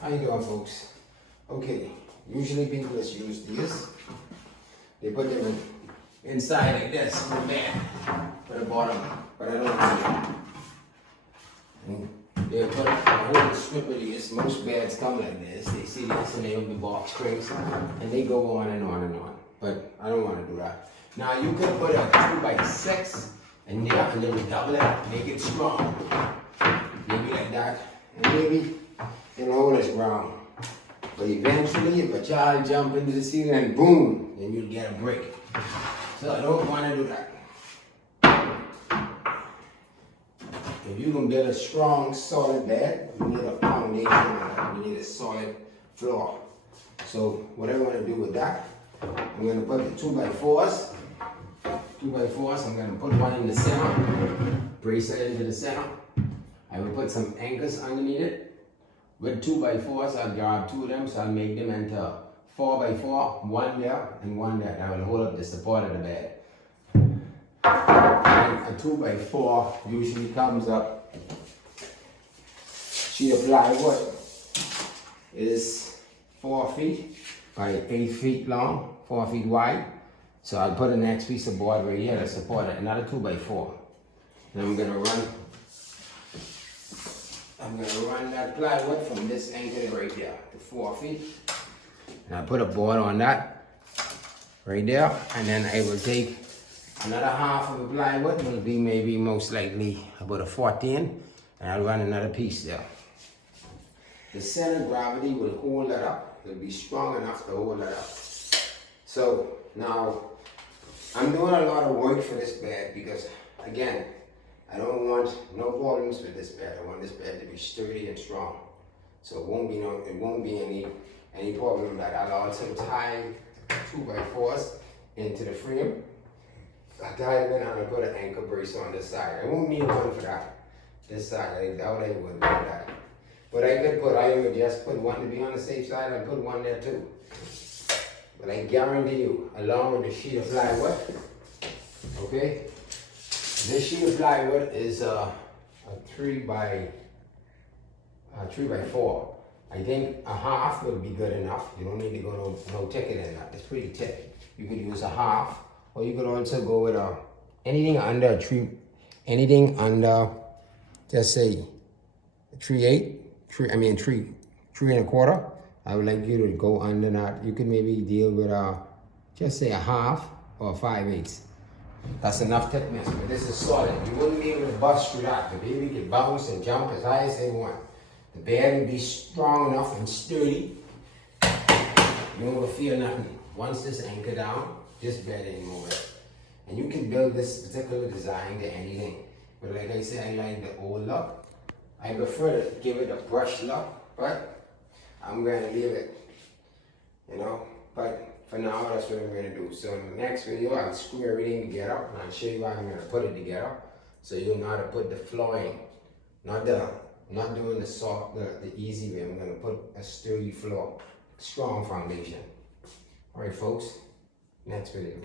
How you doing, folks? Okay, usually people just use these. They put them inside like this in the bed for the bottom, but I don't want to. They put a whole strip of these. Most beds come like this. They see this and they open the box springs and they go on and on and on. But I don't want to do that. Now you could put a 2x6 in there and then double it, make it strong. Maybe like that. And maybe it'll hold us ground. But eventually, if a child jump into the ceiling and boom, then you'll get a break. So I don't want to do that. If you can build a strong, solid bed, you need a foundation, you need a solid floor. So what I want to do with that, I'm going to put the 2x4s. 2x4s, I'm going to put one in the center, brace it into the center. I will put some anchors underneath it. With 2x4s, I'll grab two of them, so I'll make them into 4x4, one there and one there. That will hold up the support of the bed. And a 2x4 usually comes up. Sheet of plywood is 4 feet by 8 feet long, 4 feet wide. So I'll put the next piece of board right here to support it, another 2x4. And I'm gonna run that plywood from this angle right there to 4 feet. And I put a board on that right there. And then I will take another half of the plywood, will be maybe most likely about a 14. And I'll run another piece there. The center of gravity will hold that up. It'll be strong enough to hold that up. So now I'm doing a lot of work for this bed because, again, I don't want no problems with this bed. I want this bed to be sturdy and strong. So it won't be any problem with that. I'll also tie 2x4s into the frame. I tie them in and I'll put an anchor brace on this side. I won't need one for that. This side, I doubt I would do that. But I would just put one to be on the safe side and put one there too. But I guarantee you, along with the sheet of plywood, okay? This sheet of plywood is a 3x4. I think a half would be good enough. You don't need to go no thicker than that. It's pretty thick. You could use a half, or you could also go with anything under anything under, just say 3 3.25. I would like you to go under that. You could maybe deal with just say a half or 5/8. That's enough thickness, but this is solid. You wouldn't be able to bust through that. The baby can bounce and jump as high as they want. The bed will be strong enough and sturdy. You won't feel nothing. Once this anchor down, this bed ain't moving. And you can build this particular design to anything. But like I said, I like the old look. I prefer to give it a brush look, but I'm going to leave it, but for now, that's what I'm going to do. So in the next video, I'll screw everything together, and I'll show you how I'm going to put it together, so you'll know how to put the flooring, not doing the soft, the easy way. I'm going to put a sturdy floor, strong foundation. All right, folks, next video.